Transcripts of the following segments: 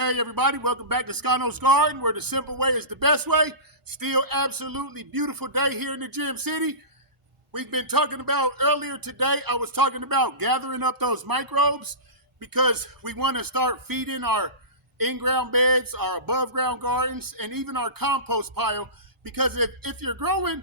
Hey everybody, welcome back to Scano's Garden, where the simple way is the best way. Still absolutely beautiful day here in the Gem City. We've been talking about earlier today, I was talking about gathering up those microbes because we want to start feeding our in-ground beds, our above-ground gardens, and even our compost pile. Because if you're growing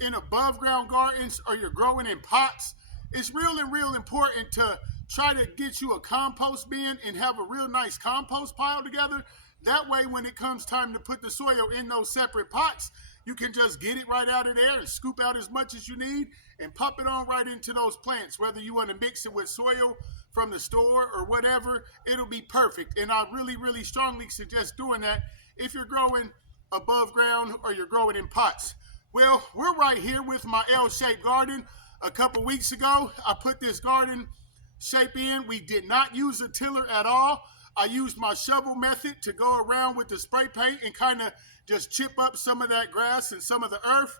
in above-ground gardens or you're growing in pots, it's real important to try to get you a compost bin and have a real nice compost pile together. That way, when it comes time to put the soil in those separate pots, you can just get it right out of there and scoop out as much as you need and pop it on right into those plants. Whether you want to mix it with soil from the store or whatever, it'll be perfect. And I really strongly suggest doing that if you're growing above ground or you're growing in pots. Well, we're right here with my L-shaped garden. A couple weeks ago, I put this garden shape in. We did not use a tiller at all. I used my shovel method to go around with the spray paint and kind of just chip up some of that grass and some of the earth.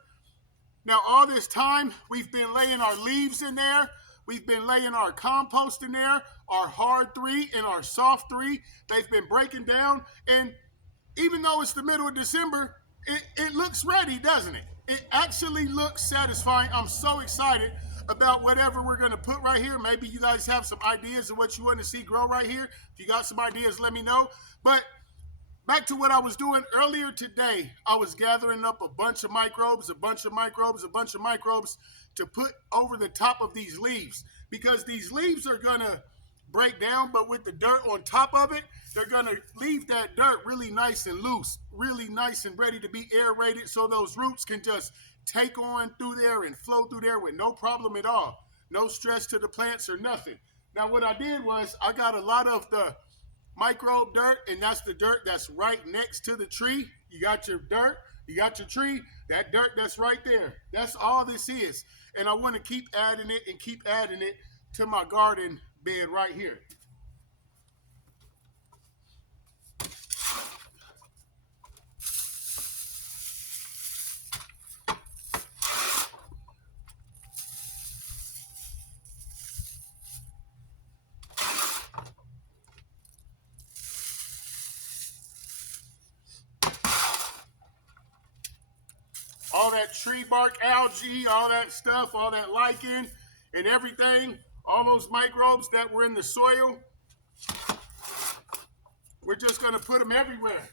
Now, all this time, we've been laying our leaves in there. We've been laying our compost in there, our hard 3 and our soft 3. They've been breaking down. And even though it's the middle of December, it looks ready, doesn't it? It actually looks satisfying. I'm so excited about whatever we're going to put right here. Maybe you guys have some ideas of what you want to see grow right here. If you got some ideas, let me know. But back to what I was doing earlier today, I was gathering up a bunch of microbes to put over the top of these leaves, because these leaves are going to break down, but with the dirt on top of it, they're going to leave that dirt really nice and loose, really nice and ready to be aerated, so those roots can just take on through there and flow through there with no problem at all. No stress to the plants or nothing. Now, what I did was I got a lot of the microbe dirt, and that's the dirt that's right next to the tree. You got your dirt, you got your tree, that dirt that's right there. That's all this is. And I want to keep adding it to my garden bed right here. All that tree bark algae, all that stuff, all that lichen and everything, all those microbes that were in the soil, we're just going to put them everywhere.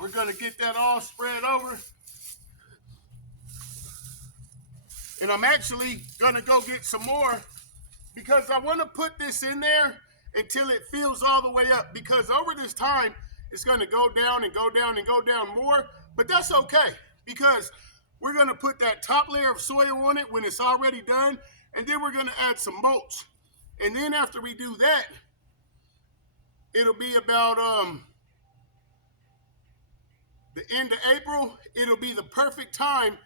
We're going to get that all spread over. And I'm actually going to go get some more, because I want to put this in there until it fills all the way up, because over this time, it's going to go down and go down and go down more. But that's okay, because we're going to put that top layer of soil on it when it's already done, and then we're going to add some mulch. And then after we do that, it'll be about the end of April. It'll be the perfect time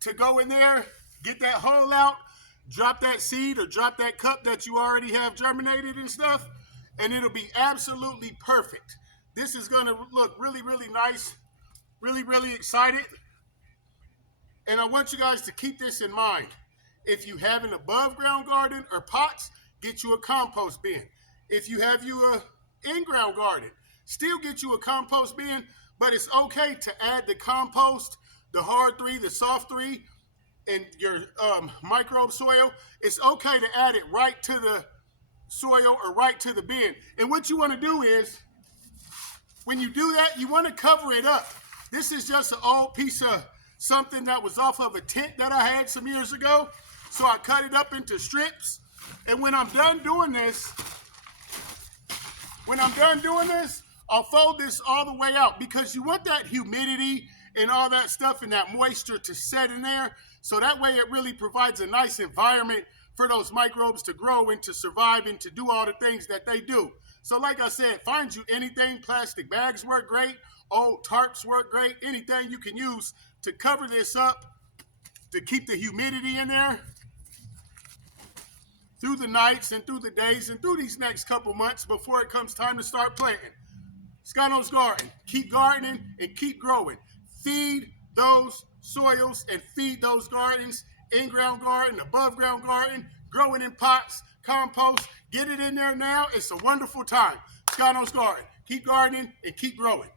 to go in there, get that hole out, drop that seed or drop that cup that you already have germinated and stuff, and it'll be absolutely perfect. This is going to look really nice, really excited. And I want you guys to keep this in mind. If you have an above ground garden or pots, get you a compost bin. If you have you a in-ground garden, still get you a compost bin, but it's okay to add the compost, the hard 3, the soft 3, and your microbe soil. It's okay to add it right to the soil or right to the bin. And what you want to do is, when you do that, you want to cover it up. This is just an old piece of something that was off of a tent that I had some years ago. So I cut it up into strips. And when I'm done doing this, I'll fold this all the way out, because you want that humidity and all that stuff and that moisture to set in there. So that way it really provides a nice environment for those microbes to grow and to survive and to do all the things that they do. So like I said, find you anything. Plastic bags work great. Old tarps work great. Anything you can use to cover this up to keep the humidity in there. through the nights and through the days and through these next couple months before it comes time to start planting. Scano's Garden. Keep gardening and keep growing. Feed those soils and feed those gardens, in-ground garden, above-ground garden, growing in pots, compost. Get it in there now. It's a wonderful time. Scano's Garden. Keep gardening and keep growing.